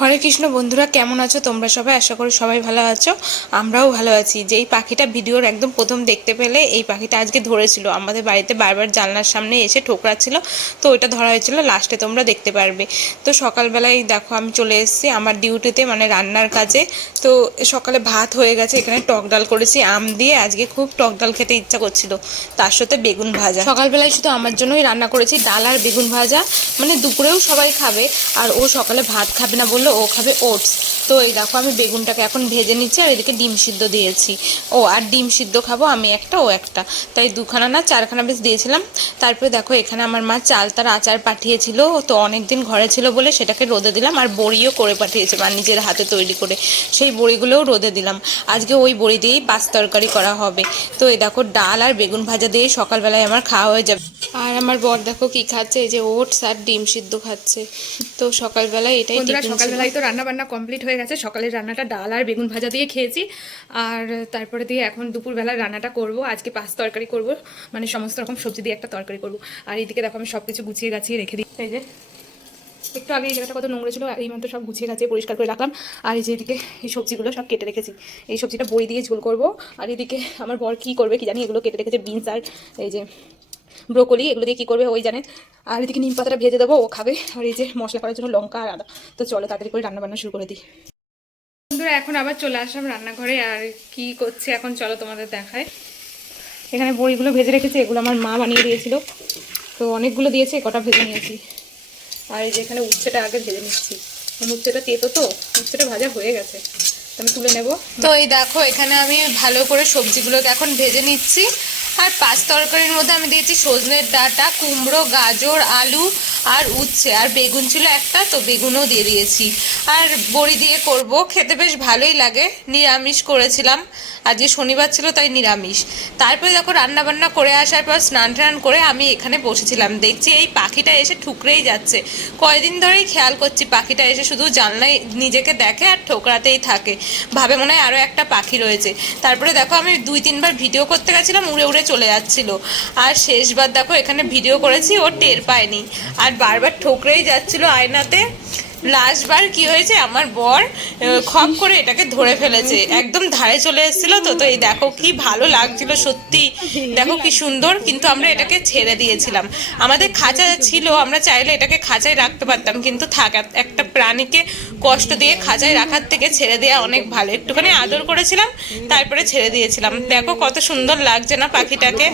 হরে কৃষ্ণ বন্ধুরা, কেমন আছো তোমরা সবাই? আশা করি সবাই ভালো আছো, আমরাও ভালো আছি। যেই পাখিটা ভিডিওর একদম প্রথম দেখতে পেলে, এই পাখিটা আজকে ধরেছিল আমাদের বাড়িতে, বারবার জানলার সামনে এসে ঠোকরাচ্ছিল। তো ওইটা ধরা হয়েছিল, লাস্টে তোমরা দেখতে পারবে। তো সকালবেলায় দেখো আমি চলে এসেছি আমার ডিউটিতে, মানে রান্নার কাজে। তো সকালে ভাত হয়ে গেছে, এখানে টক ডাল করেছি আম দিয়ে। আজকে খুব টক ডাল খেতে ইচ্ছা করছিল, তার সাথে বেগুন ভাজা। সকালবেলায় শুধু আমার জন্যই রান্না করেছি, ডাল আর বেগুন ভাজা। মানে দুপুরেও সবাই খাবে, আর ও সকালে ভাত খাবে না বললো, ও খাবে ওটস। তো এই দেখো আমি বেগুনটাকে এখন ভেজে নিচ্ছি, আর এদিকে ডিম সিদ্ধ দিয়েছি। ও আর ডিম সিদ্ধ খাবো, আমি একটা ও একটা, তাই দুখানা না চারখানা বেশ দিয়েছিলাম। তারপরে দেখো এখানে আমার মা চালতার আচার পাঠিয়েছিল, তো অনেকদিন ঘরে ছিল বলে সেটাকে রোদে দিলাম। আর বড়িও করে পাঠিয়েছে মা নিজের হাতে তৈরি করে, সেই বড়িগুলোও রোদে দিলাম। আজকে ওই বড়ি দিয়েই পাঁচ তরকারি করা হবে। তো এই দেখো ডাল আর বেগুন ভাজা দিয়ে সকালবেলায় আমার খাওয়া হয়ে যাবে। আর আমার বর দেখো কি খাচ্ছে, এই যে ওটস আর ডিম সিদ্ধ খাচ্ছে। তো সকালবেলায় এটাই টিফিন। সকালবেলায় তো রান্না বান্না কমপ্লিট হয়ে গেছে। সকালের রান্নাটা ডাল আর বেগুন ভাজা দিয়ে খেয়েছি, আর তারপরে দিয়ে এখন দুপুরবেলার রান্নাটা করব। আজকে পাঁচ তরকারি করব, মানে সমস্ত রকম সবজি দিয়ে একটা তরকারি করব। আর এইদিকে দেখো আমি সব কিছু গুছিয়ে গাছিয়ে রেখে দিই। এই যে একটু আগে এই জায়গাটা কত নোংরা ছিল, এই মাত্র সব গুছিয়ে গাছিয়ে পরিষ্কার করে রাখলাম। আর এই যে এদিকে এই সবজিগুলো সব কেটে রেখেছি, এই সবজিটা বড়ি দিয়ে ঝোল করব। আর এদিকে আমার বর কী করবে কি জানি, এগুলো কেটে রেখেছে, বিনস আর এই যে ব্রোকলি, এগুলো দিয়ে কী করবে ওই জানে। আর এদিকে নিম পাতাটা ভেজে দেবো, ও খাবে। আর এই যে মশলা করার জন্য লঙ্কা আর আদা। তো চলো তাড়াতাড়ি করে রান্নাবান্না শুরু করে দিই। বন্ধুরা এখন আবার চলে আসলাম রান্নাঘরে, আর কি করছে এখন চলো তোমাদের দেখায়। এখানে বড়িগুলো ভেজে রেখেছি, এগুলো আমার মা বানিয়ে দিয়েছিল, তো অনেকগুলো দিয়েছে, কটা ভেজে নিয়েছি। আর এই যে এখানে উচ্ছেটা আগে ভেজে নিচ্ছি, উচ্ছেটা তেতো, তো উচ্ছেটা ভাজা হয়ে গেছে, আমি তুলে নেব। তো এই দেখো এখানে আমি ভালো করে সবজিগুলোকে এখন ভেজে নিচ্ছি। আর পাঁচ তরকারির মধ্যে আমি দিয়েছি সজনের ডাঁটা, কুমড়ো, গাজর, আলু আর উচ্ছে, আর বেগুন ছিল একটা, তো বেগুনও দিয়ে দিয়েছি। আর বড়ি দিয়ে করব, খেতে বেশ ভালোই লাগে। নিরামিষ করেছিলাম, আজকে শনিবার ছিল তাই নিরামিষ। তারপরে দেখো রান্নাবান্না করে আসার পর স্নান টান করে আমি এখানে বসেছিলাম, দেখছি এই পাখিটা এসে ঠুকরেই যাচ্ছে। কয়দিন ধরেই খেয়াল করছি পাখিটা এসে শুধু জানলায় নিজেকে দেখে আর ঠোকরাতেই থাকে, ভাবে মনে হয় আরও একটা পাখি রয়েছে। তারপরে দেখো আমি 2-3 বার ভিডিও করতে গেছিলাম, উড়ে উড়ে চলে যাচ্ছিল। আর শেষবার দেখো এখানে ভিডিও করেছি, ও টের পায়নি, আর বারবার ঠোকরেই যাচ্ছিল আয়নাতে। লাস্টবার কি হয়েছে, আমার বর খপ করে এটাকে ধরে ফেলেছে, একদম ধারে চলে এসেছিল। তো তো এই দেখো কি ভালো লাগছিল সত্যি, দেখো কি সুন্দর। কিন্তু আমরা এটাকে ছেড়ে দিয়েছিলাম, আমাদের খাঁচা ছিল, আমরা চাইলে এটাকে খাঁচায় রাখতে পারতাম, কিন্তু একটা প্রাণীকে কষ্ট দিয়ে খাঁচায় রাখার থেকে ছেড়ে দেওয়া অনেক ভালো। একটুখানি আদর করেছিলাম, তারপরে ছেড়ে দিয়েছিলাম। দেখো কত সুন্দর লাগছে না পাখিটাকে।